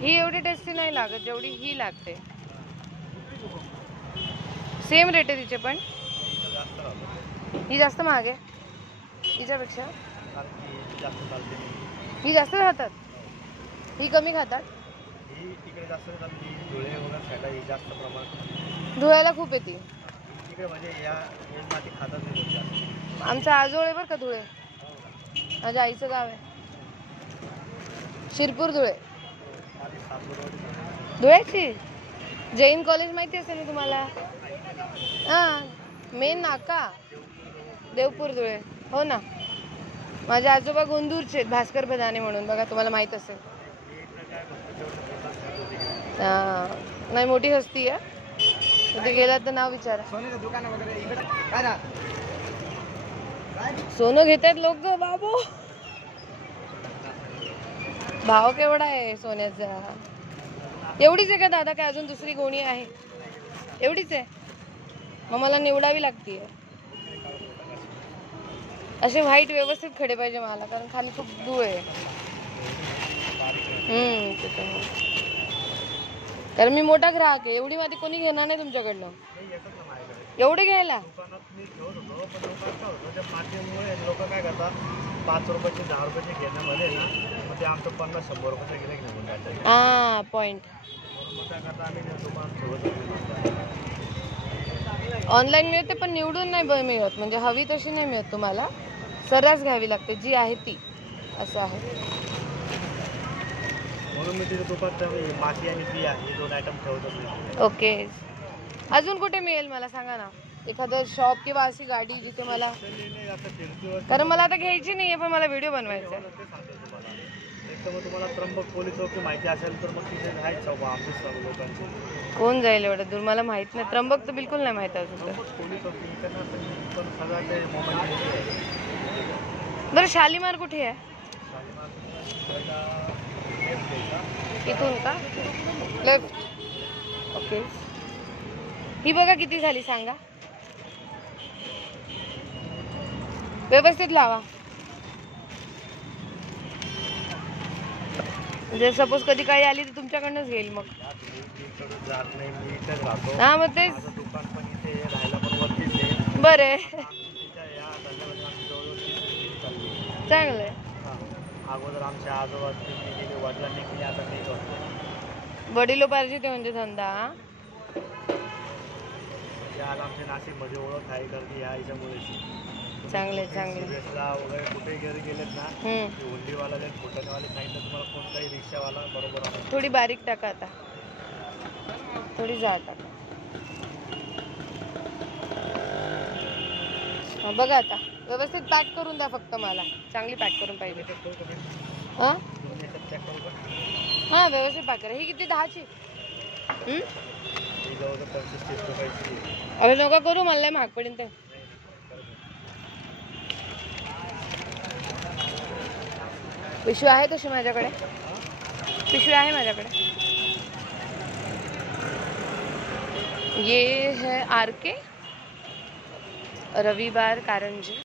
ही एवढी टेस्टी नाही लागत जेवढी ही लागते. सेम रेट आहे तिचे पण. ही जास्त महाग आहे हिच्यापेक्षा. ही जास्त खातात, ही कमी खातात. धुळ्याला खूप येते. आमचा आजोळे बरं का धुळे, माझ्या आईचं गाव आहे शिरपूर धुळे. धुळ्याची जैन कॉलेज माहिती असेल ना तुम्हाला. हा मेन नाका देवपूर धुळे. हो ना, माझे आजोबा गोंदूरचे भास्कर बदाने म्हणून, बघा तुम्हाला माहित असेल. नाही मोठी हस्ती आहे, तिथे गेलात तर नाव विचारा. सोनं घेतात लोक बाबू. भाव केवढा आहे सोन्याचा. एवढीच आहे का दादा, काय अजून दुसरी गोणी आहे? एवढीच आहे, मग मला निवडावी लागतीये. असे व्हाईट व्यवस्थित खडे पाहिजे मला, कारण खाली खूप धूळ आहे. कारण मी मोठा ग्राहक आहे, एवढी माती कोणी घेणार नाही तुमच्याकडनं. एवढे घ्यायला लोक काय करतात, 5 रुपयाचे 10 रुपयाचे घेण्यामध्ये ना, मग ते आमचं 50-100 रुपयाचे गिऱ्हाईक निघून जायचं. हा पॉइंट. ऑनलाईन मिळते पण निवडून नाही मिळत, म्हणजे हवी तशी नाही मिळत तुम्हाला, सर्रास घ्यावी लागते जी आहे ती. असं आहे म्हणून मी तिथे दुपार माती आणि ती आहे, 2 आयटम ठेवतो. ओके, अजून कुठे मिळेल मला सांगा ना, एखादं शॉप किंवा अशी गाडी जिथे मला, कारण मला आता घ्यायची नाहीये पण मला व्हिडिओ बनवायचा आहे. मग तुम्हाला त्र्यंबक पोलीस चौकी माहिती असेल तर मग तिथे आहे चौक आमचे सर्व लोकांचे. कोण जाईल एवढं दूर, मला माहित नाही. त्र्यंबक तर बिलकुल नाही माहित अजून. पोलीस चौकी पण सगळ्याचे मोबाईल. बरं शालीमार कुठे आहे? इथून का लेफ्ट? ओके, ही बघा किती झाली सांगा, व्यवस्थित लावा. म्हणजे सपोज कधी काही आली तर तुमच्याकडनंच घेईल मग. हा मग तेच बरं चांगलंय. अगोदर आमच्या आजोबा वडिलांनी केली, आता मी करतो. वडिलोपार्जित म्हणजे धंदा. आज आमच्या नाशिकमध्ये ओळख आहे गर्दी ह्या याच्यामुळे. चांगले चांगले. वगैरे कुठे घरी गेलेत ना, हुंडीवाला फुटाणेवाले सांगितलं तुम्हाला कोणताही रिक्षावाला बरोबर आहे. थोडी बारीक टाका आता, थोडी जाड टाका. बघा आता व्यवस्थित पॅक करून द्या फक्त, मला चांगली पॅक करून पाहिजे. हां हां व्यवस्थित पॅक करा. ही किती 10ची? अरे नका करू, मला महाग पडेल तर. पिशवी आहे तशी माझ्याकडे, पिशवी आहे माझ्याकडे. ये है आर के रविवार कारंजी.